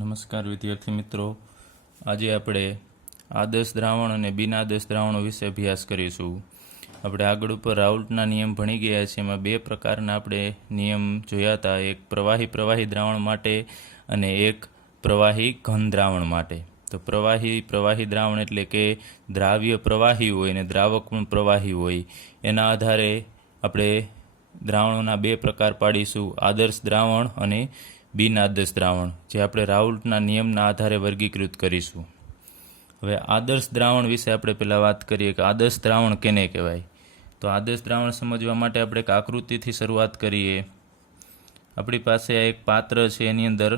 નમસ્કાર વિદ્યાર્થી મિત્રો, આજે આપણે આદર્શ દ્રાવણ અને બિનઆદર્શ દ્રાવણો વિશે અભ્યાસ કરીશું. આપણે આગળ ઉપર રાઉલ્ટના નિયમ ભણી ગયા છે. એમાં બે પ્રકારના આપણે નિયમ જોયા હતા, એક પ્રવાહી દ્રાવણ માટે અને એક પ્રવાહી ઘન દ્રાવણ માટે. તો પ્રવાહી દ્રાવણ એટલે કે દ્રાવ્ય પ્રવાહી હોય અને દ્રાવક પણ પ્રવાહી હોય. એના આધારે આપણે દ્રાવણોના બે પ્રકાર પાડીશું, આદર્શ દ્રાવણ અને બિનઆદર્શ દ્રાવણ, જે આપણે રાઉલ્ટના નિયમના આધારે વર્ગીકૃત કરીશું. હવે આદર્શ દ્રાવણ વિશે આપણે પહેલાં વાત કરીએ કે આદર્શ દ્રાવણ કેને કહેવાય. તો આદર્શ દ્રાવણ સમજવા માટે આપણે એક આકૃતિથી શરૂઆત કરીએ. આપણી પાસે આ એક પાત્ર છે, એની અંદર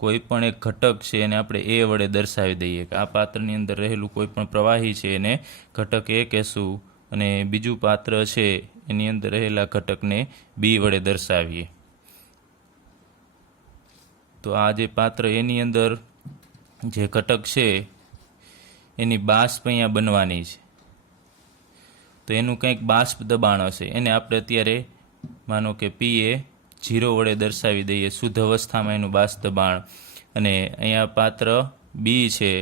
કોઈ પણ એક ઘટક છે એને આપણે એ વડે દર્શાવી દઈએ કે આ પાત્રની અંદર રહેલું કોઈ પણ પ્રવાહી છે એને ઘટક એ કહેશું, અને બીજું પાત્ર છે એની અંદર રહેલા ઘટકને બી વડે દર્શાવીએ. તો આ જે પાત્ર એની અંદર જે ઘટક છે એની બાષ્પ અહીંયા બનવાની છે. તો એનું કંઈક બાષ્પ દબાણ હશે, એને આપણે અત્યારે માનો કે પી એ 0 વડે દર્શાવી દઈએ, શુદ્ધ અવસ્થામાં એનું બાષ્પ દબાણ. અને અહીંયા પાત્ર બી છે,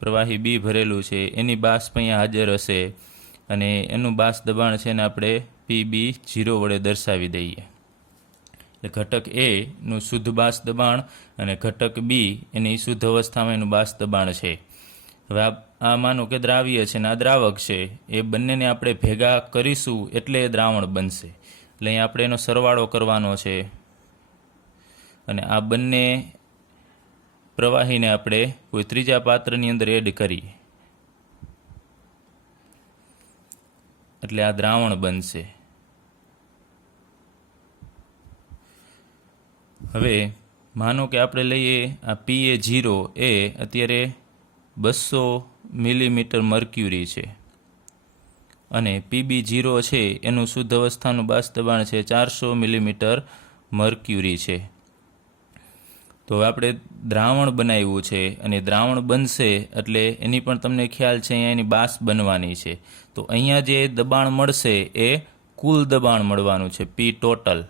પ્રવાહી બી ભરેલું છે, એની બાષ્પ અહીંયા હાજર હશે અને એનું બાષ્પ દબાણ છે એને આપણે પી બી 0 વડે દર્શાવી દઈએ. એટલે ઘટક એ નું શુદ્ધ બાષ્પ દબાણ અને ઘટક બી એની શુદ્ધ અવસ્થામાં એનું બાષ્પ દબાણ છે. હવે આ માનો કે દ્રાવ્ય છે ને આ દ્રાવક છે, એ બંનેને આપણે ભેગા કરીશું એટલે એ દ્રાવણ બનશે. એટલે અહીં આપણે એનો સરવાળો કરવાનો છે અને આ બંને પ્રવાહીને આપણે કોઈ ત્રીજા પાત્રની અંદર એડ કરીએ એટલે આ દ્રાવણ બનશે. હવે માનો કે આપણે લઈએ આ PA0 એ અત્યારે 200 મિલીમીટર મર્ક્યુરી છે અને PB0 છે એનું શુદ્ધ અવસ્થાનું બાષ્પ દબાણ છે 400 મિલીમીટર મર્ક્યુરી છે. તો હવે આપણે દ્રાવણ બનાવ્યું છે અને દ્રાવણ બનશે એટલે એની પણ તમને ખ્યાલ છે, અહીંયા એની બાષ્પ બનવાની છે. તો અહીંયા જે દબાણ મળશે એ કુલ દબાણ મળવાનું છે, પી ટોટલ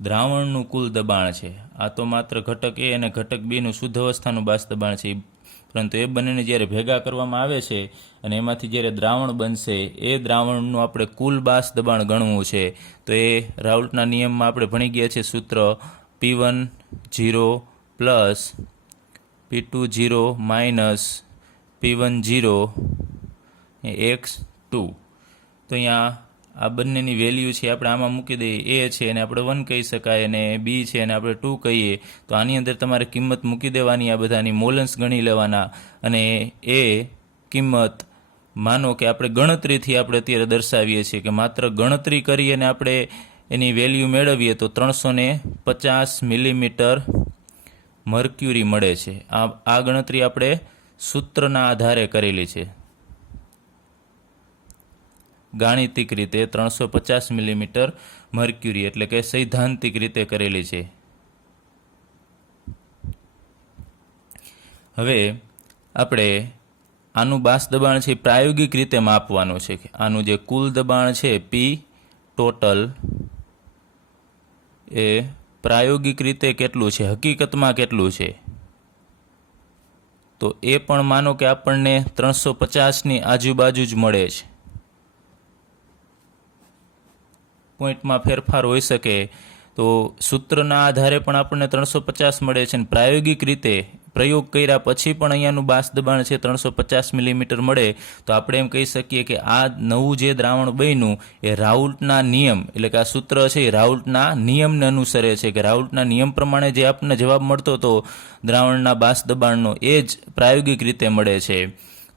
દ્રાવણનું કુલ દબાણ છે. આ તો માત્ર ઘટક એ અને ઘટક બીનું શુદ્ધ અવસ્થાનું બાષ્પ દબાણ છે, પરંતુ એ બંનેને જ્યારે ભેગા કરવામાં આવે છે અને એમાંથી જ્યારે દ્રાવણ બનશે એ દ્રાવણનું આપણે કુલ બાષ્પ દબાણ ગણવું છે. તો એ રાઉલ્ટના નિયમમાં આપણે ભણી ગયા છે સૂત્ર P10 plus P20 minus P10 x2. તો અહીંયા આ બંનેની વેલ્યુ છે આપણે આમાં મૂકી દઈએ. એ છે એને આપણે 1 કહી શકાય અને બી છે એને આપણે 2 કહીએ. તો આની અંદર તમારે કિંમત મૂકી દેવાની, આ બધાની મોલન્સ ગણી લેવાના અને એ કિંમત માનો કે આપણે ગણતરીથી આપણે અત્યારે દર્શાવીએ છીએ કે માત્ર ગણતરી કરી અને આપણે એની વેલ્યુ મેળવીએ તો 350 મિલીમીટર મર્ક્યુરી મળે છે. આ ગણતરી આપણે સૂત્રના આધારે કરેલી છે, ગાણિતિક રીતે 350 મિલીમીટર મર્ક્યુરી એટલે કે સૈદ્ધાંતિક રીતે કરેલી છે. હવે આપણે આનું બાષ્પ દબાણ છે પ્રાયોગિક રીતે માપવાનું છે કે આનું જે કુલ દબાણ છે પી ટોટલ એ પ્રાયોગિક રીતે કેટલું છે, હકીકતમાં કેટલું છે. તો એ પણ માનો કે આપણને 350ની આજુબાજુ જ મળે છે. પોઈન્ટમાં ફેરફાર હોઈ શકે, તો સૂત્રના આધારે પણ આપણને 350 મળે છે અને પ્રાયોગિક રીતે પ્રયોગ કર્યા પછી પણ અહીંયાનું બાષ્પ દબાણ છે 350 મિલીમીટર મળે. તો આપણે એમ કહી શકીએ કે આ નવું જે દ્રાવણ બન્યું એ રાઉલ્ટના નિયમ એટલે કે આ સૂત્ર છે એ રાઉલ્ટના નિયમને અનુસરે છે કે રાઉલ્ટના નિયમ પ્રમાણે જે આપણને જવાબ મળતો હતો દ્રાવણના બાષ્પ દબાણનો એ જ પ્રાયોગિક રીતે મળે છે.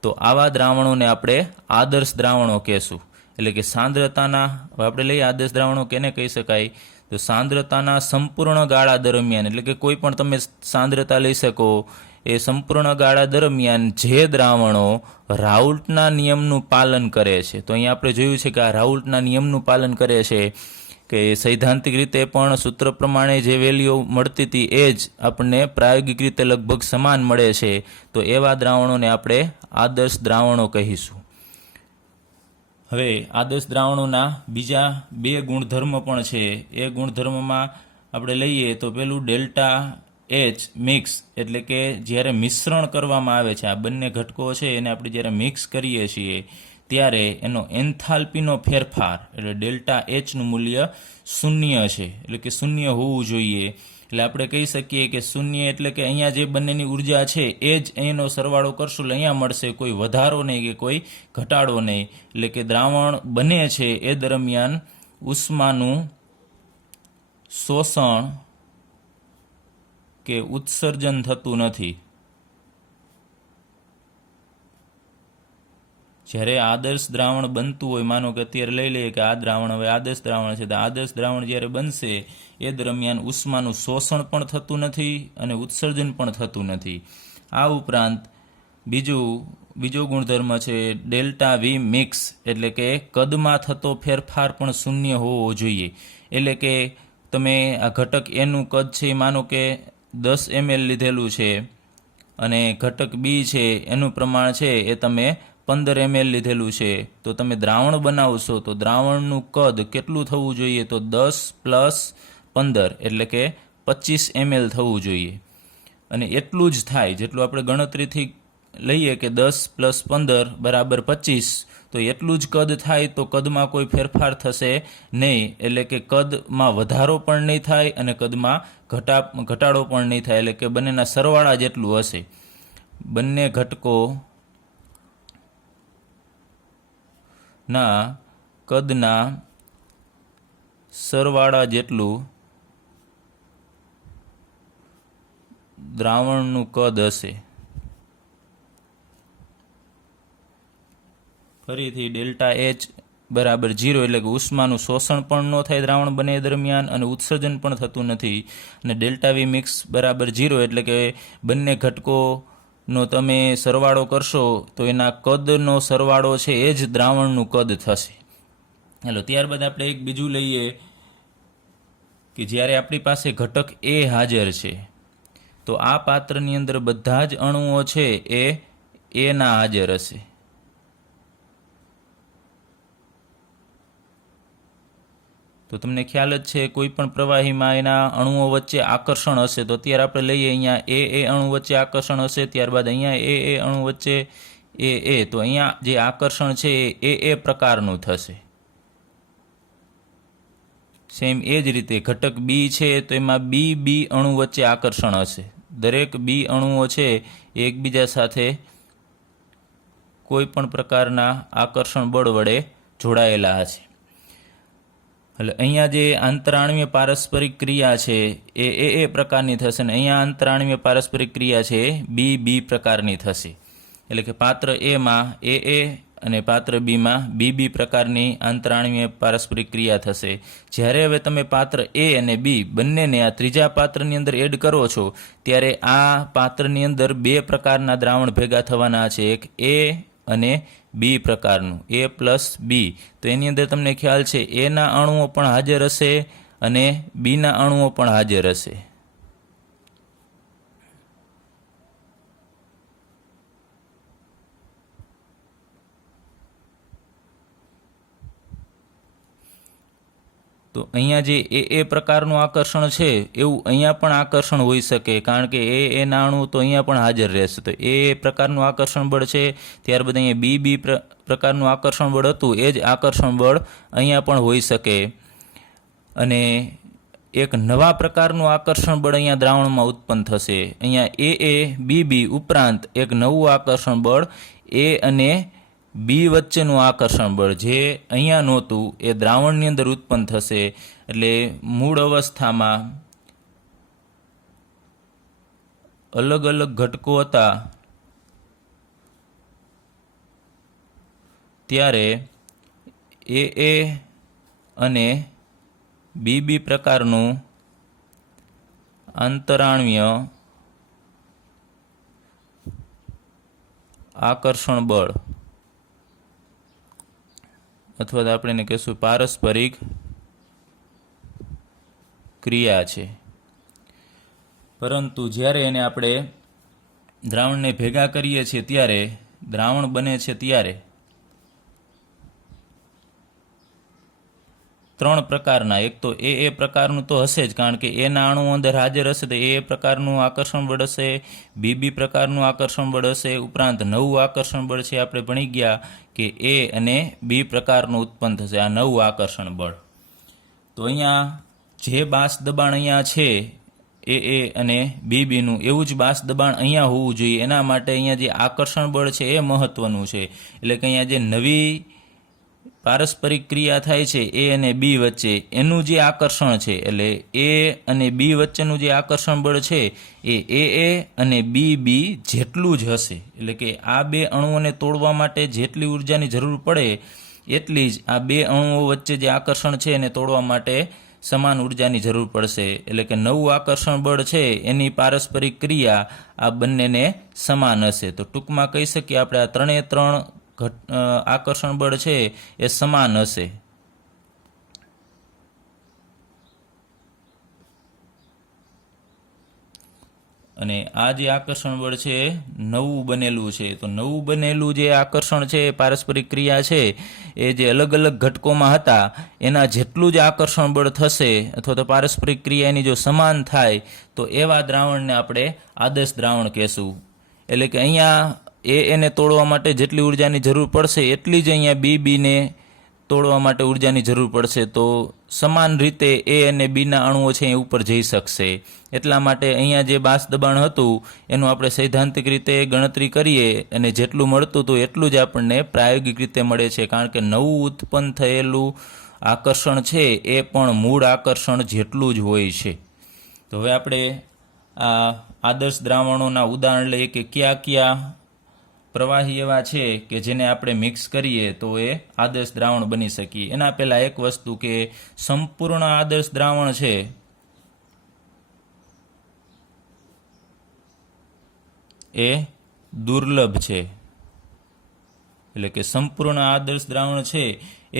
તો આવા દ્રાવણોને આપણે આદર્શ દ્રાવણો કહેશું. એટલે કે સાંદ્રતાના આપણે લઈએ આદર્શ દ્રાવણો કેને કહી શકાય, તો સાંદ્રતાના સંપૂર્ણ ગાળા દરમિયાન એટલે કે કોઈ પણ તમે સાંદ્રતા લઈ શકો, એ સંપૂર્ણ ગાળા દરમિયાન જે દ્રાવણો રાઉલ્ટના નિયમનું પાલન કરે છે. તો અહીંયા આપણે જોયું છે કે આ રાઉલ્ટના નિયમનું પાલન કરે છે કે સૈદ્ધાંતિક રીતે પણ સૂત્ર પ્રમાણે જે વેલ્યુ મળતી હતી એ જ આપણને પ્રાયોગિક રીતે લગભગ સમાન મળે છે. તો એવા દ્રાવણોને આપણે આદર્શ દ્રાવણો કહીશું. હવે આદર્શ દ્રાવણોના બીજા બે ગુણધર્મ પણ છે. એ ગુણધર્મમાં આપણે લઈએ તો પેલું ડેલ્ટા એચ મિક્સ એટલે કે જ્યારે મિશ્રણ કરવામાં આવે છે, આ બંને ઘટકો છે એને આપણે જ્યારે મિક્સ કરીએ છીએ ત્યારે એનો એન્થાલ્પીનો ફેરફાર એટલે ડેલ્ટા એચનું મૂલ્ય શૂન્ય છે, એટલે કે શૂન્ય હોવું જોઈએ. એટલે આપણે કહી શકીએ કે શૂન્ય એટલે કે અહીંયા જે બંનેની ઉર્જા છે એ જ અહીંનો સરવાળો કરશું એટલે અહીંયા મળશે, કોઈ વધારો નહીં કે કોઈ ઘટાડો નહીં. એટલે કે દ્રાવણ બને છે એ દરમિયાન ઉષ્માનું શોષણ કે ઉત્સર્જન થતું નથી. જ્યારે આદર્શ દ્રાવણ બનતું હોય, માનો કે અત્યારે લઈ લઈએ કે આ દ્રાવણ હવે આદર્શ દ્રાવણ છે, તો આદર્શ દ્રાવણ જ્યારે બનશે એ દરમિયાન ઉષ્માનું શોષણ પણ થતું નથી અને ઉત્સર્જન પણ થતું નથી. આ ઉપરાંત બીજો ગુણધર્મ છે ડેલ્ટા વી મિક્સ એટલે કે કદમાં થતો ફેરફાર પણ શૂન્ય હોવો જોઈએ. એટલે કે તમે આ ઘટક એનું કદ છે માનો કે 10 ml લીધેલું છે અને ઘટક બી છે એનું પ્રમાણ છે એ તમે 15 ml લીધેલું છે, તો તમે દ્રાવણ બનાવશો તો દ્રાવણનું કદ કેટલું થવું જોઈએ? તો 10 + 15 એટલે કે 25 ml થવું જોઈએ. અને એટલું જ થાય જેટલું આપણે ગણતરીથી લઈએ કે 10 + 15 = 25, તો એટલું જ કદ થાય તો કદમાં કોઈ ફેરફાર થશે નહીં. એટલે કે કદમાં વધારો પણ નહીં થાય અને કદમાં ઘટાડો પણ નહીં થાય. એટલે કે બંનેના સરવાળા જેટલું હશે. બંને ઘટકો ના કદના સરવાળા જેટલું દ્રાવણનું કદ હશે. ફરીથી ડેલ્ટા એચ બરાબર 0 એટલે કે ઉષ્માનું શોષણ પણ ન થાય દ્રાવણ બને દરમિયાન અને ઉત્સર્જન પણ થતું નથી. અને ડેલ્ટા વી મિક્સ બરાબર 0 એટલે કે બંને ઘટકોનો તમે સરવાળો કરશો તો એના કદનો સરવાળો છે એ જ દ્રાવણનું કદ થશે. ચાલો ત્યારબાદ આપણે એક બીજું લઈએ કે જ્યારે આપણી પાસે ઘટક એ હાજર છે તો આ પાત્રની અંદર બધા જ અણુઓ છે એ એના હાજર હશે. તો તમને ખ્યાલ જ છે કોઈ પણ પ્રવાહીમાં એના અણુઓ વચ્ચે આકર્ષણ હશે. તો અત્યારે આપણે લઈએ અહીંયા એ અણુ વચ્ચે આકર્ષણ હશે, ત્યારબાદ અહીંયા એ અણુ વચ્ચે એ તો અહીંયા જે આકર્ષણ છે એ પ્રકારનું થશે. સેમ એ જ રીતે ઘટક બી છે તો એમાં બી અણુ વચ્ચે આકર્ષણ હશે. દરેક બી અણુઓ છે એકબીજા સાથે કોઈ પણ પ્રકારના આકર્ષણ બળ વડે જોડાયેલા હશે. એટલે અહીંયા જે આંતરાણવીય પારસ્પરિક ક્રિયા છે એ પ્રકારની થશે અને અહીંયા આંતરાણવીય પારસ્પરિક ક્રિયા છે બી પ્રકારની થશે. એટલે કે પાત્ર એમાં એ અને પાત્ર બીમાં બી પ્રકારની આંતરાણવીય પારસ્પરિક ક્રિયા થશે. જ્યારે હવે તમે પાત્ર એ અને બી બંનેને આ ત્રીજા પાત્રની અંદર એડ કરો છો ત્યારે આ પાત્રની અંદર બે પ્રકારના દ્રાવણ ભેગા થવાના છે, એક એ અને બી પ્રકારનું, A+B. તો એની અંદર તમને ખ્યાલ છે એના અણુઓ પણ હાજર હશે અને બીના અણુઓ પણ હાજર હશે. તો અહીંયા જે એ પ્રકારનું આકર્ષણ છે એવું અહીંયા પણ આકર્ષણ હોઈ શકે, કારણ કે એના અણુ તો અહીંયા પણ હાજર રહેશે. તો એ પ્રકારનું આકર્ષણ બળ છે, ત્યારબાદ અહીંયા બી પ્રકારનું આકર્ષણ બળ હતું એ જ આકર્ષણ બળ અહીંયા પણ હોઈ શકે. અને એક નવા પ્રકારનું આકર્ષણ બળ અહીંયા દ્રાવણમાં ઉત્પન્ન થશે. અહીંયા એ બી ઉપરાંત એક નવું આકર્ષણ બળ એ અને બી વચ્ચેનું આકર્ષણ બળ જે અહીંયા નહોતું એ દ્રાવણની અંદર ઉત્પન્ન થશે. એટલે મૂળ અવસ્થામાં અલગ અલગ ઘટકો હતા ત્યારે એ અને બી પ્રકારનું આંતરાણવીય આકર્ષણ બળ અથવા તો આપણે એને કહીશું પારસ્પરિક ક્રિયા છે. પરંતુ જ્યારે એને આપણે દ્રાવણને ભેગા કરીએ છીએ ત્યારે દ્રાવણ બને છે ત્યારે ત્રણ પ્રકારના, એક તો એ પ્રકારનું તો હશે જ, કારણ કે એના અણુ અંદર હાજર હશે તો એ પ્રકારનું આકર્ષણ બળ હશે, બી પ્રકારનું આકર્ષણ બળ હશે, ઉપરાંત નવું આકર્ષણ બળ છે આપણે ભણી ગયા કે એ અને બી પ્રકારનું ઉત્પન્ન થશે, આ નવું આકર્ષણ બળ. તો અહીંયા જે બાષ્પ દબાણ અહીંયા છે એ અને બીનું એવું જ બાષ્પ દબાણ અહીંયા હોવું જોઈએ. એના માટે અહીંયા જે આકર્ષણ બળ છે એ મહત્વનું છે. એટલે કે અહીંયા જે નવી પારસ્પરિક ક્રિયા થાય છે એ અને બી વચ્ચે, એનું જે આકર્ષણ છે, એટલે એ અને બી વચ્ચેનું જે આકર્ષણ બળ છે એ અને બી જેટલું જ હશે. એટલે કે આ બે અણુઓને તોડવા માટે જેટલી ઉર્જાની જરૂર પડે એટલી જ આ બે અણુઓ વચ્ચે જે આકર્ષણ છે એને તોડવા માટે સમાન ઉર્જાની જરૂર પડશે. એટલે કે નવું આકર્ષણ બળ છે એની પારસ્પરિક ક્રિયા આ બંનેને સમાન હશે. તો ટૂંકમાં કહી શકીએ આપણે આ ત્રણ આકર્ષણ બળ છે એ સમાન હશે. અને આ જે આકર્ષણ બળ છે નવું બનેલું છે, તો નવું બનેલું જે આકર્ષણ છે પારસ્પરિક ક્રિયા છે એ જે અલગ અલગ ઘટકોમાં હતા એના જેટલું જ આકર્ષણ બળ થશે અથવા તો પારસ્પરિક ક્રિયા એની જો સમાન થાય તો એવા દ્રાવણને આપણે આદર્શ દ્રાવણ કહેશું. એટલે કે અહીંયા એને તોડવા માટે જેટલી ઉર્જાની જરૂર પડશે એટલી જ અહીંયા બીને તોડવા માટે ઉર્જાની જરૂર પડશે. તો સમાન રીતે એ અને બીના અણુઓ છે એ ઉપર જઈ શકશે. એટલા માટે અહીંયા જે બાષ્પ દબાણ હતું એનું આપણે સૈદ્ધાંતિક રીતે ગણતરી કરીએ અને જેટલું મળતું હતું એટલું જ આપણને પ્રાયોગિક રીતે મળે છે, કારણ કે નવું ઉત્પન્ન થયેલું આકર્ષણ છે એ પણ મૂળ આકર્ષણ જેટલું જ હોય છે. તો હવે આપણે આ આદર્શ દ્રાવણોના ઉદાહરણ લઈએ કે કયા કયા પ્રવાહી એવા છે કે જેને આપણે મિક્સ કરીએ તો એ આદર્શ દ્રાવણ બની શકીએ. એના પહેલાં એક વસ્તુ કે સંપૂર્ણ આદર્શ દ્રાવણ છે એ દુર્લભ છે. એટલે કે સંપૂર્ણ આદર્શ દ્રાવણ છે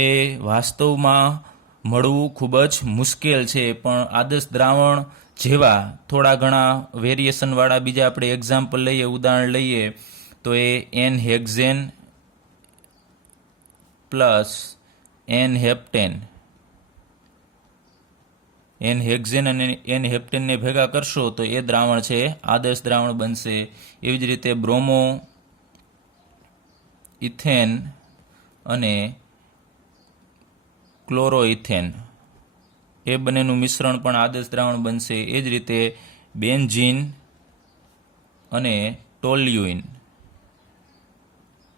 એ વાસ્તવમાં મળવું ખૂબ જ મુશ્કેલ છે, પણ આદર્શ દ્રાવણ જેવા થોડા ઘણા વેરિએશનવાળા બીજા આપણે એક્ઝામ્પલ લઈએ, ઉદાહરણ લઈએ તો એ N-હેક્ઝેન પ્લસ N-હેપ્ટેન, N-હેક્ઝેન અને N-હેપ્ટેનને ભેગા કરશો તો એ દ્રાવણ છે આદર્શ દ્રાવણ બનશે. એવી જ રીતે બ્રોમો ઇથેન અને ક્લોરો ઇથેન એ બંનેનું મિશ્રણ પણ આદર્શ દ્રાવણ બનશે. એ જ રીતે બેન્ઝીન અને ટોલ્યુઇન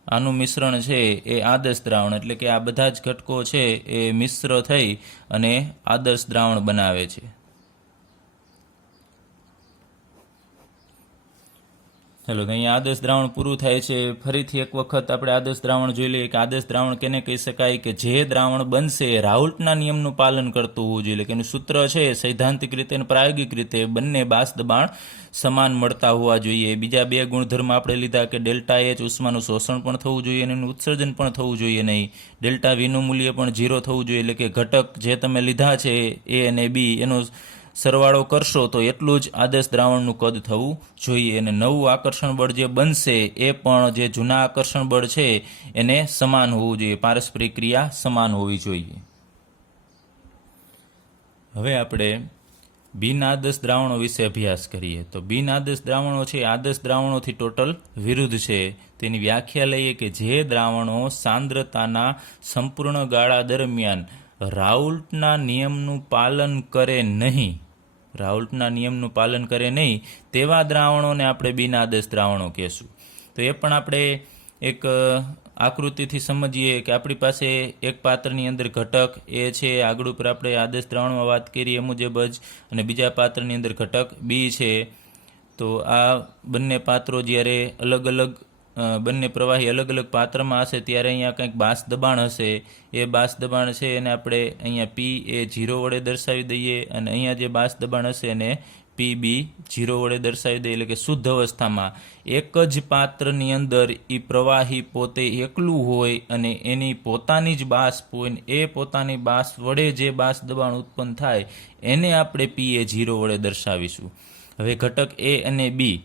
આનું મિશ્રણ છે એ આદર્શ દ્રાવણ, એટલે કે આ બધા જ ઘટકો છે એ મિશ્ર થઈ અને આદર્શ દ્રાવણ બનાવે છે. ચાલો તો અહીંયા આદર્શ દ્રાવણ પૂરું થાય છે. ફરીથી એક વખત આપણે આદર્શ દ્રાવણ જોઈ લઈએ કે આદર્શ દ્રાવણ કેને કહી શકાય કે જે દ્રાવણ બનશે રાઉલ્ટના નિયમનું પાલન કરતું હોવું જોઈએ. એટલે કે એનું સૂત્ર છે સૈદ્ધાંતિક રીતે અને પ્રાયોગિક રીતે બંને બાષ્પ દબાણ સમાન મળતા હોવા જોઈએ. બીજા બે ગુણધર્મ આપણે લીધા કે ડેલ્ટા એચ ઉષ્માનું શોષણ પણ થવું જોઈએ અને એનું ઉત્સર્જન પણ થવું જોઈએ નહીં. ડેલ્ટા વીનું મૂલ્ય પણ 0 થવું જોઈએ. એટલે કે ઘટક જે તમે લીધા છે એ અને બી એનો સરવાળો કરશો તો એટલું જ આદર્શ દ્રાવણનું કદ થવું જોઈએ. અને નવું આકર્ષણ બળ જે બનશે એ પણ જે જૂના આકર્ષણ બળ છે એને સમાન હોવું જોઈએ, પારસ્પરિક ક્રિયા સમાન હોવી જોઈએ. હવે આપણે બિન આદર્શ દ્રાવણો વિશે અભ્યાસ કરીએ. તો બિન આદર્શ દ્રાવણો છે આદર્શ દ્રાવણોથી ટોટલ વિરુદ્ધ છે. તેની વ્યાખ્યા લઈએ કે જે દ્રાવણો સાંદ્રતાના સંપૂર્ણ ગાળા દરમિયાન રાઉલ્ટના નિયમનું પાલન કરે નહીં, રાઉલ્ટના નિયમનું પાલન કરે નહીં તેવા દ્રાવણોને આપણે બિન આદર્શ દ્રાવણો કહેશું. તો એ પણ આપણે એક આકૃતિથી સમજીએ કે આપણી પાસે એક પાત્રની અંદર ઘટક એ છે, આગળ ઉપર આપણે આદર્શ દ્રાવણમાં વાત કરીએ એ મુજબ જ, અને બીજા પાત્રની અંદર ઘટક બી છે. તો આ બંને પાત્રો જ્યારે અલગ અલગ બંને પ્રવાહી અલગ અલગ પાત્રમાં હશે ત્યારે અહીંયા કંઈક બાષ્પ દબાણ હશે. એ બાષ્પ દબાણ છે એને આપણે અહીંયા પી એ 0 વડે દર્શાવી દઈએ અને અહીંયા જે બાષ્પ દબાણ હશે એને PB 0 વડે દર્શાવી દઈએ. એટલે કે શુદ્ધ અવસ્થામાં એક જ પાત્રની અંદર એ પ્રવાહી પોતે એકલું હોય અને એની પોતાની જ બાષ્પ હોય ને એ પોતાની બાષ્પ વડે જે બાષ્પ દબાણ ઉત્પન્ન થાય એને આપણે PA 0 વડે દર્શાવીશું. હવે ઘટક એ અને બી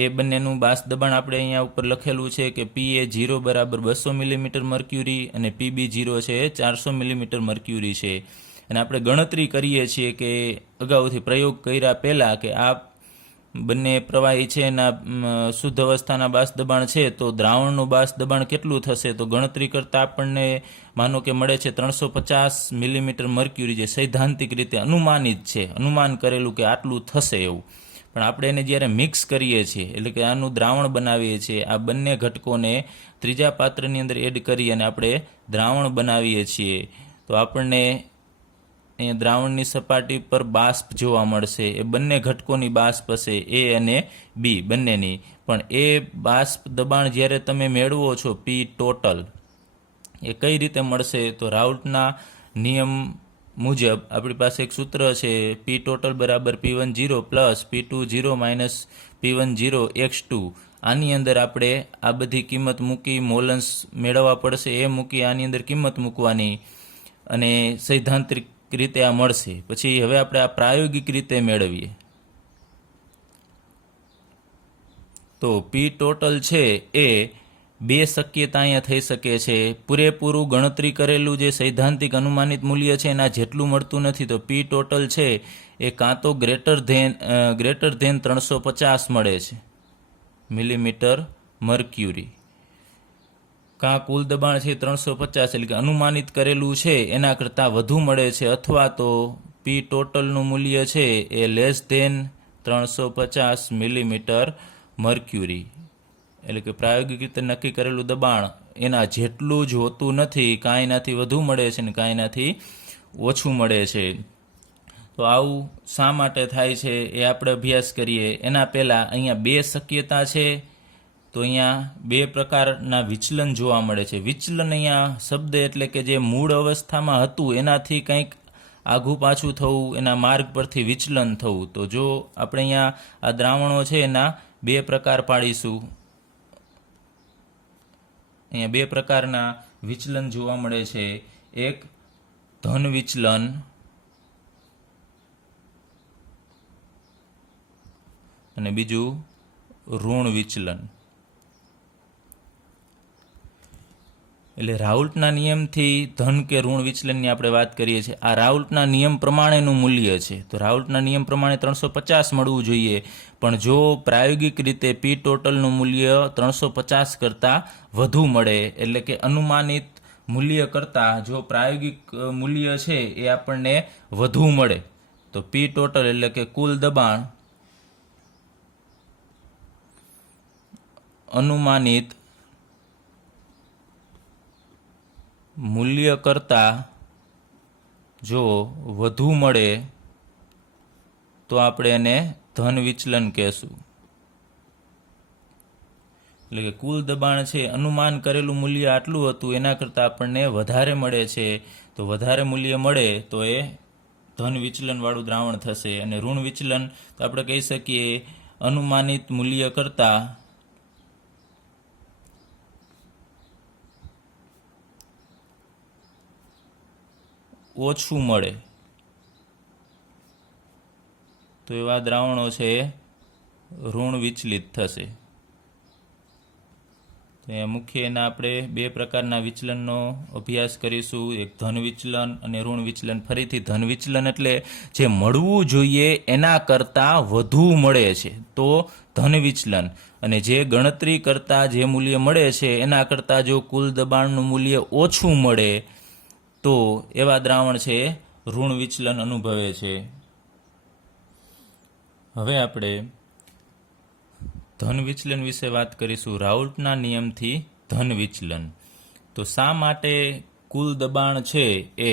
એ બંનેનું બાષ્પ દબાણ આપણે અહીંયા ઉપર લખેલું છે કે PA 0 બરાબર 200 મિલીમીટર મર્ક્યુરી અને PB 0 છે 400 મિલીમીટર મર્ક્યુરી છે. અને આપણે ગણતરી કરીએ છીએ કે અગાઉથી પ્રયોગ કર્યા પહેલાં કે આ બંને પ્રવાહી છે એના શુદ્ધ અવસ્થાના બાષ્પ દબાણ છે તો દ્રાવણનું બાષ્પ દબાણ કેટલું થશે, તો ગણતરી કરતાં આપણને માનો કે મળે છે 350 મિલીમીટર મર્ક્યુરી, જે સૈદ્ધાંતિક રીતે અનુમાનિત છે, અનુમાન કરેલું કે આટલું થશે એવું. પણ આપણે એને જ્યારે મિક્સ કરીએ છીએ એટલે કે આનું દ્રાવણ બનાવીએ છીએ, આ બંને ઘટકોને ત્રીજા પાત્રની અંદર એડ કરી અને આપણે દ્રાવણ બનાવીએ છીએ તો આપણને અહીંયા દ્રાવણની સપાટી પર બાષ્પ જોવા મળશે. એ બંને ઘટકોની બાષ્પ હશે, એ અને બી બંનેની. પણ એ બાષ્પ દબાણ જ્યારે તમે મેળવો છો પી ટોટલ, એ કઈ રીતે મળશે, તો રાઉલ્ટના નિયમ મુજબ આપણી પાસે એક સૂત્ર છે, પી ટોટલ બરાબર P10 plus P20 minus P10 x2. આની અંદર આપણે આ બધી કિંમત મૂકી મોલન્સ મેળવવા પડશે, એ મૂકી આની અંદર કિંમત મૂકવાની અને સૈદ્ધાંતિક રીતે આ મળશે. પછી હવે આપણે આ પ્રાયોગિક રીતે મેળવીએ તો પી ટોટલ છે એ બે શક્યતા અહીંયા થઈ શકે છે. પૂરેપૂરું ગણતરી કરેલું જે સૈદ્ધાંતિક અનુમાનિત મૂલ્ય છે એના જેટલું મળતું નથી, તો પી ટોટલ છે એ કાં તો ગ્રેટર ધેન 350 મળે છે મિલીમીટર મર્ક્યુરી, કાં કુલ દબાણ છે 350 એટલે કે અનુમાનિત કરેલું છે એના કરતાં વધુ મળે છે, અથવા તો પી ટોટલનું મૂલ્ય છે એ લેસ ધેન 350 મિલીમીટર મર્ક્યુરી, એટલે કે પ્રાયોગિક રીતે નક્કી કરેલું દબાણ એના જેટલું જ હોતું નથી, કાંઈ એનાથી વધુ મળે છે ને કાંઈ એનાથી ઓછું મળે છે. તો આવું શા માટે થાય છે એ આપણે અભ્યાસ કરીએ. એના પહેલાં અહીંયા બે શક્યતા છે, તો અહીંયા બે પ્રકારના વિચલન જોવા મળે છે. વિચલન અહીંયા શબ્દ એટલે કે જે મૂળ અવસ્થામાં હતું એનાથી કંઈક આઘું પાછું થવું, એના માર્ગ પરથી વિચલન થવું. તો જો આપણે અહીંયા આ દ્રાવણો છે એના બે પ્રકાર પાડીશું. અહીંયા બે પ્રકારના વિચલન જોવા મળે છે, એક ધન વિચલન અને બીજું ઋણ વિચલન. એટલે રાઉલ્ટના નિયમથી ધન કે ઋણ વિચલનની આપણે વાત કરીએ છીએ. આ રાઉલ્ટના નિયમ પ્રમાણેનું મૂલ્ય છે, તો રાઉલ્ટના નિયમ પ્રમાણે 350 મળવું જોઈએ, પણ જો પ્રાયોગિક રીતે પી ટોટલનું મૂલ્ય 350 કરતાં વધુ મળે, એટલે કે અનુમાનિત મૂલ્ય કરતાં જો પ્રાયોગિક મૂલ્ય છે એ આપણને વધુ મળે, તો પી ટોટલ એટલે કે કુલ દબાણ અનુમાનિત મૂલ્ય કરતાં જો વધુ મળે તો આપણે એને ધન વિચલન કહેશું. એટલે કે કુલ દબાણ છે અનુમાન કરેલું મૂલ્ય આટલું હતું એના કરતાં આપણને વધારે મળે છે, તો વધારે મૂલ્ય મળે તો એ ધન વિચલનવાળું દ્રાવણ થશે. અને ઋણ વિચલન તો આપણે કહી શકીએ અનુમાનિત મૂલ્ય કરતાં ઓછું મળે તો એવા દ્રાવણો છે ઋણ વિચલિત થશે. તો અહીંયા મુખ્ય એના આપણે બે પ્રકારના વિચલનનો અભ્યાસ કરીશું, એક ધન વિચલન અને ઋણ વિચલન. ફરીથી ધન વિચલન એટલે જે મળવું જોઈએ એના કરતાં વધુ મળે છે તો ધન વિચલન, અને જે ગણતરી કરતાં જે મૂલ્ય મળે છે એના કરતાં જો કુલ દબાણનું મૂલ્ય ઓછું મળે તો એવા દ્રાવણ છે ઋણ વિચલન અનુભવે છે. હવે આપણે ધન વિચલન વિશે વાત કરીશું. રાઉલ્ટના નિયમથી ધન વિચલન. તો શા માટે કુલ દબાણ છે એ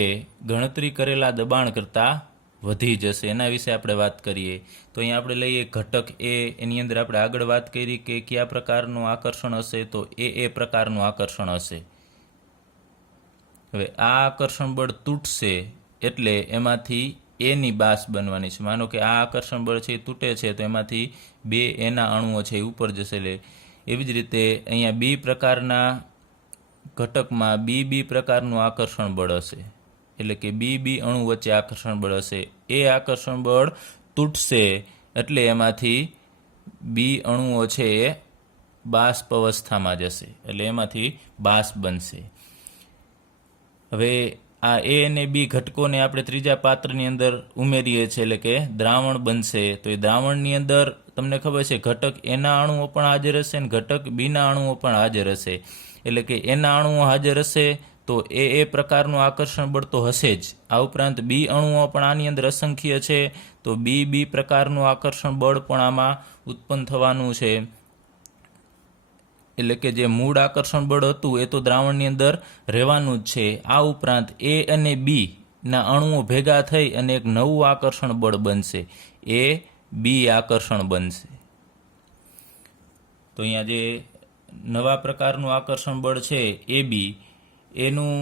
ગણતરી કરેલા દબાણ કરતાં વધી જશે એના વિશે આપણે વાત કરીએ. તો અહીંયા આપણે લઈએ ઘટક એ, એની અંદર આપણે આગળ વાત કરી કે કયા પ્રકારનું આકર્ષણ હશે, તો એ પ્રકારનું આકર્ષણ હશે. હવે આ આકર્ષણ બળ તૂટશે એટલે એમાંથી એની બાસ બનવાની છે. માનો કે આ આકર્ષણ બળ છે એ તૂટે છે તો એમાંથી બે એના અણુઓ છે એ ઉપર જશે. એટલે એવી જ રીતે અહીંયા બી પ્રકારના ઘટકમાં બી પ્રકારનું આકર્ષણ બળ હશે, એટલે કે બી અણુ વચ્ચે આકર્ષણ બળ હશે. એ આકર્ષણ બળ તૂટશે એટલે એમાંથી બી અણુઓ છે એ બાષ્પ અવસ્થામાં જશે, એટલે એમાંથી બાષ્પ બનશે. હવે આ એ અને બી ઘટકોને આપણે ત્રીજા પાત્રની અંદર ઉમેરીએ છીએ એટલે કે દ્રાવણ બનશે. તો એ દ્રાવણની અંદર તમને ખબર છે ઘટક એના અણુઓ પણ હાજર હશે અને ઘટક બીના અણુઓ પણ હાજર હશે. એટલે કે એના અણુઓ હાજર હશે તો એ પ્રકારનું આકર્ષણ બળ તો હશે જ. આ ઉપરાંત બી અણુઓ પણ આની અંદર અસંખ્ય છે તો બી પ્રકારનું આકર્ષણ બળ પણ આમાં ઉત્પન્ન થવાનું છે. એટલે કે જે મૂળ આકર્ષણ બળ હતું એ તો દ્રાવણની અંદર રહેવાનું જ છે. આ ઉપરાંત એ અને બી ના અણુઓ ભેગા થઈ અને એક નવું આકર્ષણ બળ બનશે, એ બી આકર્ષણ બનશે. તો અહીંયા જે નવા પ્રકારનું આકર્ષણ બળ છે એ બી, એનું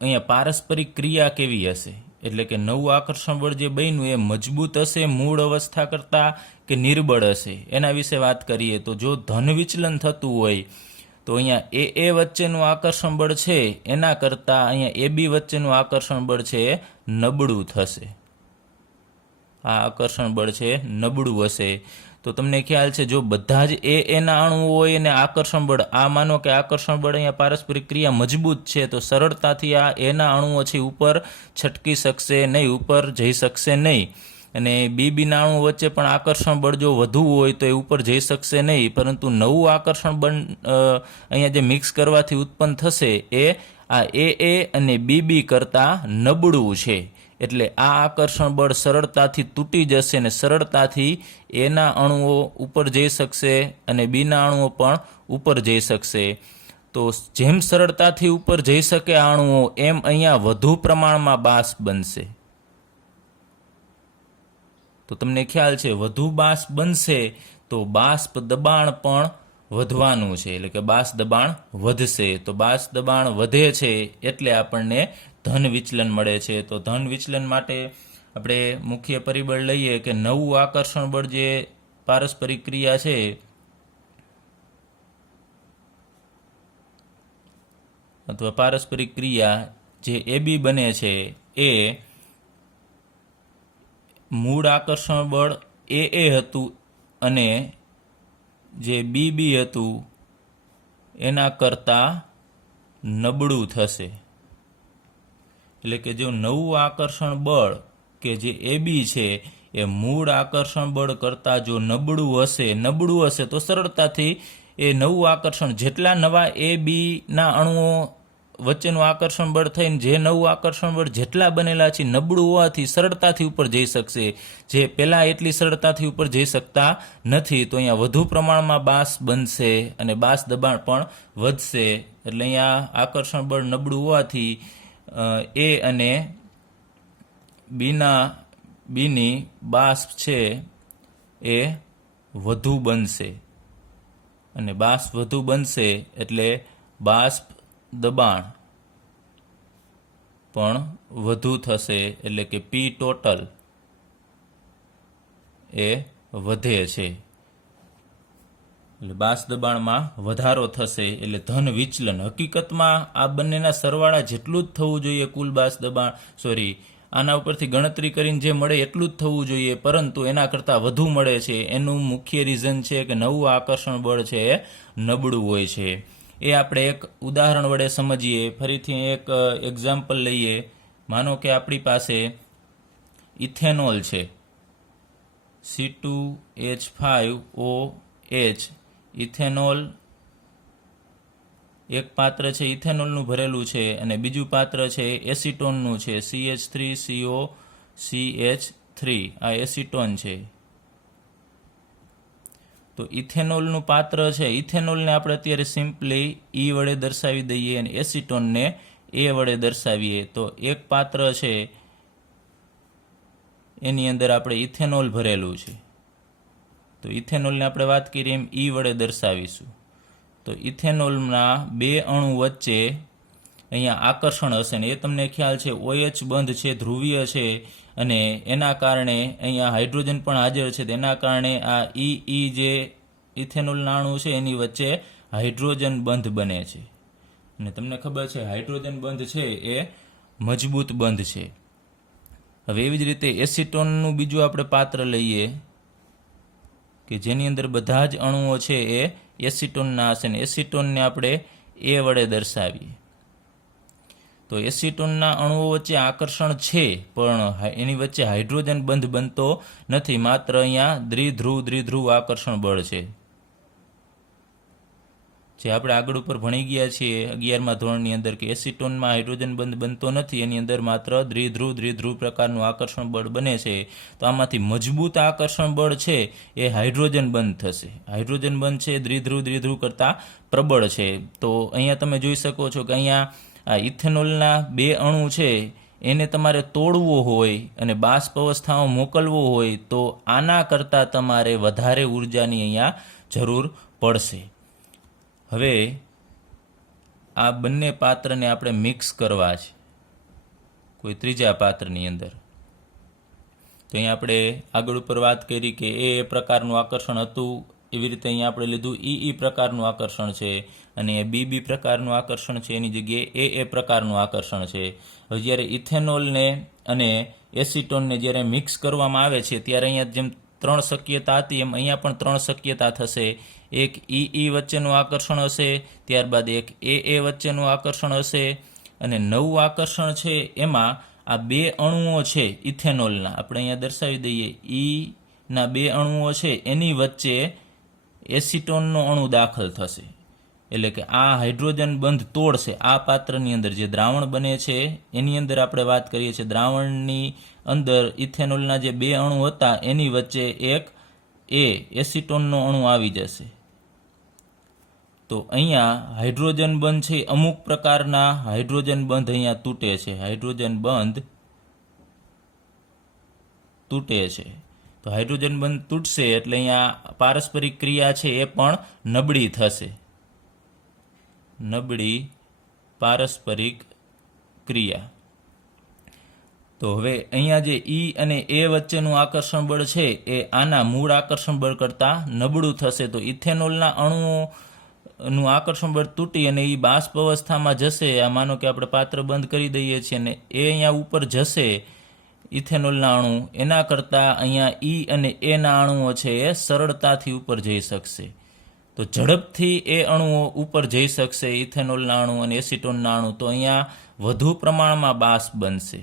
અહીંયા પારસ્પરિક ક્રિયા કેવી હશે, એટલે કે નવું આકર્ષણ બળ જે બન્યું એ મજબૂત હશે મૂળ અવસ્થા કરતાં કે નિર્બળ હશે, એના વિશે વાત કરીએ. તો જો ધન વિચલન થતું હોય તો અહીંયા એ વચ્ચેનું આકર્ષણ બળ છે એના કરતાં અહીંયા એ બી વચ્ચેનું આકર્ષણ બળ છે એ નબળું થશે. આ આકર્ષણ બળ છે નબળું હશે. તો તમને ખ્યાલ છે જો બધા જ એના અણુઓ હોય અને આકર્ષણ બળ, આ માનો કે આકર્ષણ બળ અહીંયા પારસ્પરિક ક્રિયા મજબૂત છે તો સરળતાથી આ એના અણુઓ છે ઉપર છટકી શકશે નહીં, ઉપર જઈ શકશે નહીં. અને બીના અણુઓ વચ્ચે પણ આકર્ષણ બળ જો વધુ હોય તો એ ઉપર જઈ શકશે નહીં. પરંતુ નવું આકર્ષણ બળ અહીંયા જે મિક્સ કરવાથી ઉત્પન્ન થશે એ આ એ અને બી કરતાં નબળું છે. એટલે આ આકર્ષણ બળ સરળતાથી તૂટી જશે અને સરળતાથી એના અણુઓ ઉપર જઈ શકશે અને બીના અણુઓ પણ ઉપર જઈ શકશે. તો જેમ સરળતાથી ઉપર જઈ શકે આ અણુઓ એમ અહીંયા વધુ પ્રમાણમાં બાષ્પ બનશે. તો તમને ખ્યાલ છે વધુ બાષ્પ બનશે તો બાષ્પ દબાણ પણ વધવાનું છે, એટલે કે બાષ્પ દબાણ વધશે. તો બાષ્પ દબાણ વધે છે એટલે આપણને ધન વિચલન મળે છે. તો ધન વિચલન માટે આપણે મુખ્ય પરિબળ લઈએ કે નવું આકર્ષણ બળ જે પારસ્પરિક ક્રિયા છે અથવા પારસ્પરિક ક્રિયા જે એ બી બને છે એ મૂળ આકર્ષણ બળ એ હતું અને જે બી હતું એના કરતાં નબળું થશે. એટલે કે જો નવું આકર્ષણ બળ કે જે એ બી છે એ મૂળ આકર્ષણ બળ કરતાં જો નબળું હશે તો સરળતાથી એ નવું આકર્ષણ, જેટલા નવા એ બીના અણુઓ વચ્ચેનું આકર્ષણ બળ થઈને જે નવું આકર્ષણ બળ જેટલા બનેલા છે નબળું હોવાથી સરળતાથી ઉપર જઈ શકશે, જે પહેલાં એટલી સરળતાથી ઉપર જઈ શકતા નથી. તો અહીંયા વધુ પ્રમાણમાં બાષ્પ બનશે અને બાષ્પ દબાણ પણ વધશે. એટલે અહીંયા આકર્ષણ બળ નબળું હોવાથી એ અને બીની બાષ્પ છે એ વધુ બનશે અને બાષ્પ વધુ બનશે એટલે બાષ્પ દબાણ પણ વધુ થશે. એટલે કે પી ટોટલ એ વધે છે. એટલે બાષ્પ દબાણમાં વધારો થશે એટલે ધન વિચલન. હકીકતમાં આ બંનેના સરવાળા જેટલું જ થવું જોઈએ કુલ બાષ્પ દબાણ, આના ઉપરથી ગણતરી કરીને જે મળે એટલું જ થવું જોઈએ, પરંતુ એના કરતાં વધુ મળે છે. એનું મુખ્ય રીઝન છે કે નવું આકર્ષણ બળ છે એ નબળું હોય છે. એ આપણે એક ઉદાહરણ વડે સમજીએ. ફરીથી એક એક્ઝામ્પલ લઈએ. માનો કે આપણી પાસે ઇથેનોલ છે, C2H5OH. ઇથેનોલ એક પાત્ર છે ઇથેનોલનું ભરેલું છે અને બીજું પાત્ર છે એસિટોનનું છે, CH3COCH3. આ એસિટોન છે. તો ઇથેનોલનું પાત્ર છે, ઇથેનોલને આપણે અત્યારે સિમ્પલી ઈ વડે દર્શાવી દઈએ અને એસિટોનને એ વડે દર્શાવીએ. તો એક પાત્ર છે એની અંદર આપણે ઇથેનોલ ભરેલું છે, તો ઇથેનોલને આપણે વાત કરીએ એમ ઈ વડે દર્શાવીશું. તો ઇથેનોલના બે અણુ વચ્ચે અહીંયા આકર્ષણ હશે ને એ તમને ખ્યાલ છે OH બંધ છે, ધ્રુવીય છે અને એના કારણે અહીંયા હાઇડ્રોજન પણ હાજર છે. તેના કારણે આ ઈ જે ઇથેનોલના અણુ છે એની વચ્ચે હાઇડ્રોજન બંધ બને છે. અને તમને ખબર છે હાઇડ્રોજન બંધ છે એ મજબૂત બંધ છે. હવે એવી જ રીતે એસિટોનનું બીજું આપણે પાત્ર લઈએ કે જેની અંદર બધા જ અણુઓ છે એ એસિટોનના હશે ને એસિટોનને આપણે એ વડે દર્શાવીએ. તો એસિટોનના અણુઓ વચ્ચે આકર્ષણ છે, પણ એની વચ્ચે હાઇડ્રોજન બંધ બનતો નથી. માત્ર અહીંયા દ્વિધ્રુવ આકર્ષણ બળ છે. જે આપણે આગળ ઉપર ભણી ગયા છીએ 11મા ધોરણની અંદર કે એસિટોનમાં હાઇડ્રોજન બંધ બનતો નથી, એની અંદર માત્ર દ્વિધ્રુવ પ્રકારનું આકર્ષણ બળ બને છે. તો આમાંથી મજબૂત આકર્ષણ બળ છે એ હાઇડ્રોજન બંધ થશે. હાઇડ્રોજન બંધ છે દ્વિધ્રુવ કરતાં પ્રબળ છે. તો અહીંયા તમે જોઈ શકો છો કે અહીંયા આ ઇથેનોલના 2 અણુ છે એને તમારે તોડવો હોય અને બાષ્પ અવસ્થામાં મોકલવો હોય તો આના કરતાં તમારે વધારે ઉર્જાની અહીંયા જરૂર પડશે. હવે આ બંને પાત્રને આપણે મિક્સ કરવા છે કોઈ ત્રીજા પાત્રની અંદર. તો અહીંયા આપણે આગળ ઉપર વાત કરી કે એ પ્રકારનું આકર્ષણ હતું, એવી રીતે અહીંયા આપણે લીધું ઈ પ્રકારનું આકર્ષણ છે અને બી પ્રકારનું આકર્ષણ છે, એની જગ્યાએ એ પ્રકારનું આકર્ષણ છે. હવે જ્યારે ઇથેનોલને અને એસિટોનને જ્યારે મિક્સ કરવામાં આવે છે ત્યારે અહીંયા જેમ 3 શક્યતા હતી એમ અહીંયા પણ 3 શક્યતા થશે. એક ઈ વચ્ચેનું આકર્ષણ હશે, ત્યારબાદ એક એ વચ્ચેનું આકર્ષણ હશે, અને નવું આકર્ષણ છે એમાં આ 2 અણુઓ છે ઇથેનોલના, આપણે અહીંયા દર્શાવી દઈએ, ઈના 2 અણુઓ છે એની વચ્ચે એસિટોનનો અણુ દાખલ થશે. એટલે કે આ હાઇડ્રોજન બંધ તોડશે. આ પાત્રની અંદર જે દ્રાવણ બને છે એની અંદર આપણે વાત કરીએ છીએ, દ્રાવણની અંદર ઇથેનોલના જે 2 અણુ હતા એની વચ્ચે એક એસિટોનનો અણુ આવી જશે. તો અહીંયા હાઇડ્રોજન બંધ છે, અમુક પ્રકારના હાઇડ્રોજન બંધ અહીંયા તૂટે છે. હાઇડ્રોજન બંધ તૂટે છે. તો હાઇડ્રોજન બંધ તૂટશે એટલે અહીંયા પારસ્પરિક ક્રિયા છે એ પણ નબળી થશે. નબળી પારસ્પરિક ક્રિયા. તો હવે અહીંયા જે ઈ અને એ વચ્ચેનું આકર્ષણ બળ છે એ આના મૂળ આકર્ષણ બળ કરતાં નબળું થશે. તો ઇથેનોલના અણુઓનું આકર્ષણ બળ તૂટી અને એ બાષ્પ અવસ્થામાં જશે. આ માનો કે આપણે પાત્ર બંધ કરી દઈએ છીએ અને એ અહીંયા ઉપર જશે ઇથેનોલના અણુ, એના કરતાં અહીંયા ઈ અને એના અણુઓ છે એ સરળતાથી ઉપર જઈ શકશે. તો ઝડપથી એ અણુઓ ઉપર જઈ શકશે, ઇથેનોલના અણુ અને એસિટોનના અણુ. તો અહીંયા વધુ પ્રમાણમાં બાષ્પ બનશે.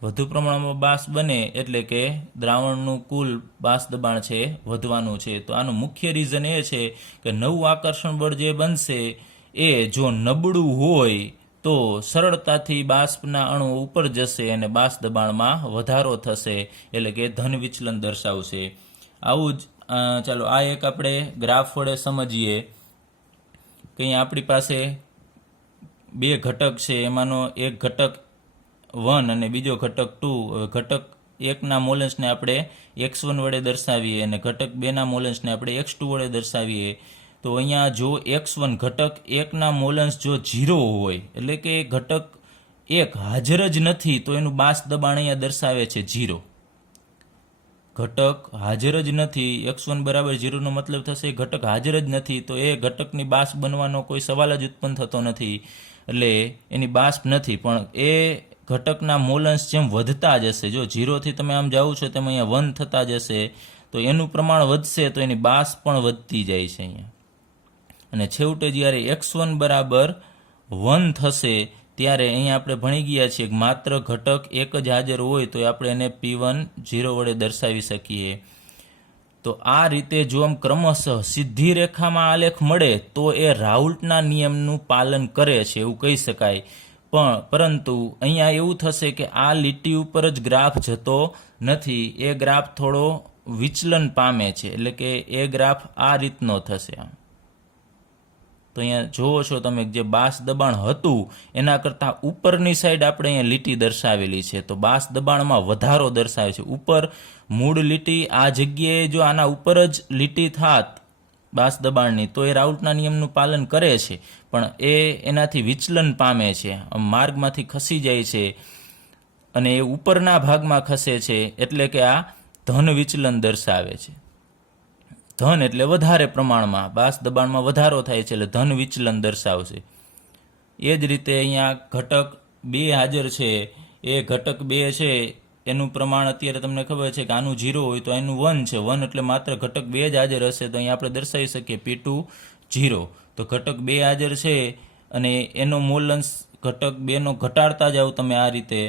વધુ પ્રમાણમાં બાષ્પ બને એટલે કે દ્રાવણનું કુલ બાષ્પ દબાણ છે વધવાનું છે. તો આનું મુખ્ય રીઝન એ છે કે નવું આકર્ષણ બળ જે બનશે એ જો નબળું હોય તો સરળતાથી બાષ્પના અણુ ઉપર જશે અને બાષ્પ દબાણમાં વધારો થશે, એટલે કે ધન વિચલન દર્શાવશે. આવું જ ચાલો આ એક આપણે ગ્રાફ વડે સમજીએ કે અહીંયા આપણી પાસે 2 ઘટક છે, એમાંનો એક ઘટક 1 અને બીજો ઘટક 2. ઘટક 1ના મોલેન્સને આપણે x1 વડે દર્શાવીએ અને ઘટક 2ના મોલેન્સને આપણે x2 વડે દર્શાવીએ. તો અહીંયા જો x1 ઘટક 1ના મોલેન્સ જો 0 હોય એટલે કે ઘટક 1 હાજર જ નથી તો એનું બાષ્પ દબાણ અહીંયા દર્શાવે છે 0. ઘટક હાજર જ નથી, x1 બરાબર 0નો મતલબ થશે ઘટક હાજર જ નથી, તો એ ઘટકની બાષ્પ બનવાનો કોઈ સવાલ જ ઉત્પન્ન થતો નથી, એટલે એની બાષ્પ નથી. પણ એ ઘટકના મોલન્સ જેમ વધતા જશે, જો 0થી તમે આમ જાઓ છો તેમ અહીંયા 1 થતા જશે, તો એનું પ્રમાણ વધશે તો એની બાષ્પ પણ વધતી જાય છે અહીંયા. અને છેવટે જ્યારે x1 બરાબર 1 થશે ત્યારે અહીંયા આપણે ભણી ગયા છીએ કે માત્ર ઘટક 1 જ હાજર હોય તો આપણે એને P1 0 વડે દર્શાવી શકીએ. તો આ રીતે જો આમ ક્રમશઃ સીધી રેખામાં આલેખ મળે તો એ રાઉલ્ટના નિયમનું પાલન કરે છે એવું કહી શકાય. પરંતુ અહીંયા એવું થશે કે આ લીટી ઉપર જ ગ્રાફ જતો નથી, એ ગ્રાફ થોડો વિચલન પામે છે, એટલે કે એ ગ્રાફ આ રીતનો થશે. આમ તો અહીંયા જુઓ છો તમે જે બાષ્પ દબાણ હતું એના કરતાં ઉપરની સાઈડ આપણે અહીંયા લીટી દર્શાવેલી છે, તો બાષ્પ દબાણમાં વધારો દર્શાવે છે. ઉપર મૂળ લીટી આ જગ્યાએ જો આના ઉપર જ લીટી થાત બાષ્પ દબાણની તો એ રાઉલ્ટના નિયમનું પાલન કરે છે, પણ એ એનાથી વિચલન પામે છે, માર્ગમાંથી ખસી જાય છે અને એ ઉપરના ભાગમાં ખસે છે, એટલે કે આ ધન વિચલન દર્શાવે છે. ધન એટલે વધારે પ્રમાણમાં બાષ્પ દબાણમાં વધારો થાય છે એટલે ધન વિચલન દર્શાવશે. એ જ રીતે અહીંયા ઘટક 2 હાજર છે, એ ઘટક 2 છે એનું પ્રમાણ અત્યારે તમને ખબર છે કે આનું 0 હોય તો એનું 1 છે. 1 એટલે માત્ર ઘટક 2 જ હાજર હશે, તો અહીંયા આપણે દર્શાવી શકીએ P2 0. તો ઘટક 2 હાજર છે અને એનો મોલ અંશ ઘટક 2નો ઘટાડતા જાઓ તમે આ રીતે,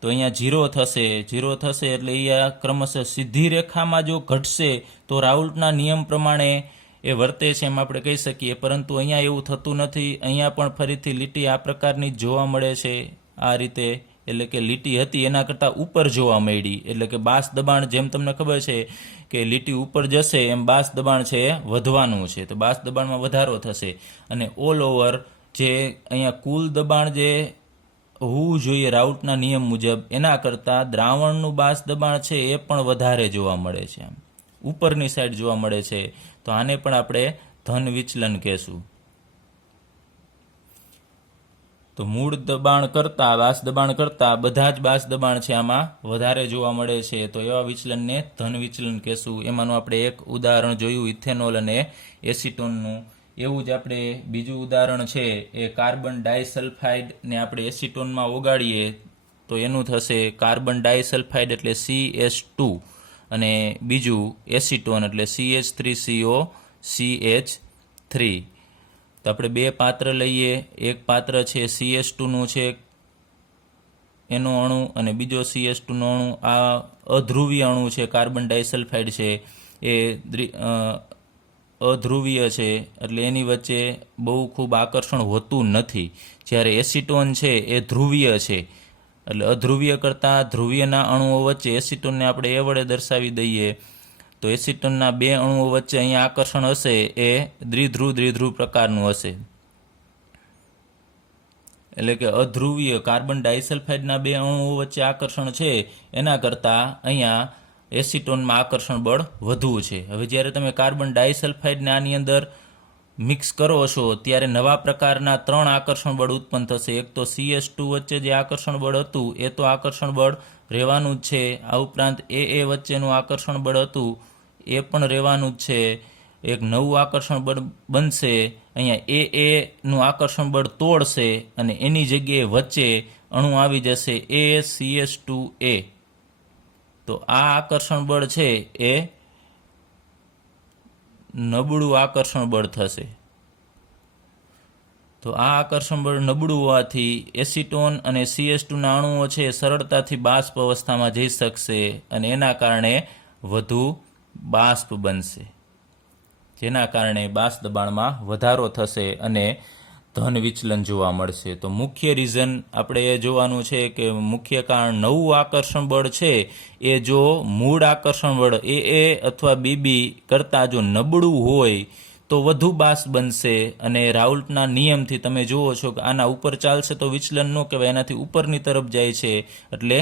તો અહીંયા 0 થશે. 0 થશે એટલે અહીંયા ક્રમશઃ સીધી રેખામાં જો ઘટશે તો રાઉલ્ટના નિયમ પ્રમાણે એ વર્તે છે એમ આપણે કહી શકીએ. પરંતુ અહીંયા એવું થતું નથી. અહીંયા પણ ફરીથી લીટી આ પ્રકારની જ જોવા મળે છે આ રીતે, એટલે કે લીટી હતી એના કરતાં ઉપર જોવા મળી. એટલે કે બાસ દબાણ, જેમ તમને ખબર છે કે લીટી ઉપર જશે એમ બાસ દબાણ છે એ વધવાનું છે, તો બાસ દબાણમાં વધારો થશે. અને ઓલ ઓવર જે અહીંયા કુલ દબાણ જે હોવું જોઈએ રાઉલ્ટના નિયમ મુજબ એના કરતાં દ્રાવણનું બાસ દબાણ છે એ પણ વધારે જોવા મળે છે, ઉપરની સાઈડ જોવા મળે છે. તો આને પણ આપણે ધન વિચલન કહેશું. તો મૂળ દબાણ કરતાં બાસ દબાણ કરતાં બધા જ બાસ દબાણ છે આમાં વધારે જોવા મળે છે, તો એવા વિચલનને ધન વિચલન કહેશું. એમાંનું આપણે એક ઉદાહરણ જોયું ઇથેનોલ અને એસિટોનનું. એવું જ આપણે બીજું ઉદાહરણ છે એ કાર્બન ડાયસલ્ફાઇડને આપણે એસિટોનમાં ઓગાળીએ તો એનું થશે કાર્બન ડાયસલ્ફાઇડ એટલે CH2 અને બીજું એસિટોન એટલે CH3CO CH3. તો આપણે 2 પાત્ર લઈએ. એક પાત્ર છે CH2નું છે એનો અણુ અને બીજો CH2નો અણુ. આ અધ્રુવીય અણુ છે, કાર્બન ડાયસલ્ફાઇડ છે એ અધ્રુવીય છે એટલે એની વચ્ચે બહુ ખૂબ આકર્ષણ હોતું નથી. જ્યારે એસિટોન છે એ ધ્રુવીય છે એટલે અધ્રુવીય કરતાં ધ્રુવીયના અણુઓ વચ્ચે એસિટોનને આપણે એ વડે દર્શાવી દઈએ તો એસિટોનના 2 અણુઓ વચ્ચે અહીંયા આકર્ષણ હશે એ દ્વિધ્રુવ પ્રકારનું હશે. એટલે કે અધ્રુવીય કાર્બન ડાયસલ્ફાઇડના 2 અણુઓ વચ્ચે આકર્ષણ છે એના કરતાં અહીંયા એસિટોનમાં આકર્ષણ બળ વધુ છે. હવે જ્યારે તમે કાર્બન ડાયસલ્ફાઇડને આની અંદર મિક્સ કરો છો ત્યારે નવા પ્રકારના 3 આકર્ષણ બળ ઉત્પન્ન થશે. એક તો CH2 વચ્ચે જે આકર્ષણ બળ હતું એ તો આકર્ષણ બળ રહેવાનું જ છે. આ ઉપરાંત AA વચ્ચેનું આકર્ષણ બળ હતું એ પણ રહેવાનું જ છે. એક નવું આકર્ષણ બળ બનશે. અહીંયા AAનું આકર્ષણ બળ તોડશે અને એની જગ્યાએ વચ્ચે અણુ આવી જશે ACH2A. તો આ આકર્ષણ બળ છે એ નબળું આકર્ષણ બળ થશે. તો આ આકર્ષણ બળ નબળું હોવાથી એસિટોન અને CH2ના અણુઓ છે સરળતાથી બાષ્પ અવસ્થામાં જઈ શકશે અને એના કારણે વધુ બાષ્પ બનશે, જેના કારણે બાષ્પ દબાણમાં વધારો થશે અને ધન વિચલન જોવા મળશે. તો મુખ્ય રીઝન આપણે એ જોવાનું છે કે મુખ્ય કારણ નવું આકર્ષણ બળ છે એ જો મૂળ આકર્ષણ બળ AA અથવા BB કરતાં જો નબળું હોય તો વધુ બાષ્પ બનશે. અને રાઉલ્ટના નિયમથી તમે જુઓ છો કે આના ઉપર ચાલશે તો વિચલન ન કહેવાય, એનાથી ઉપરની તરફ જાય છે એટલે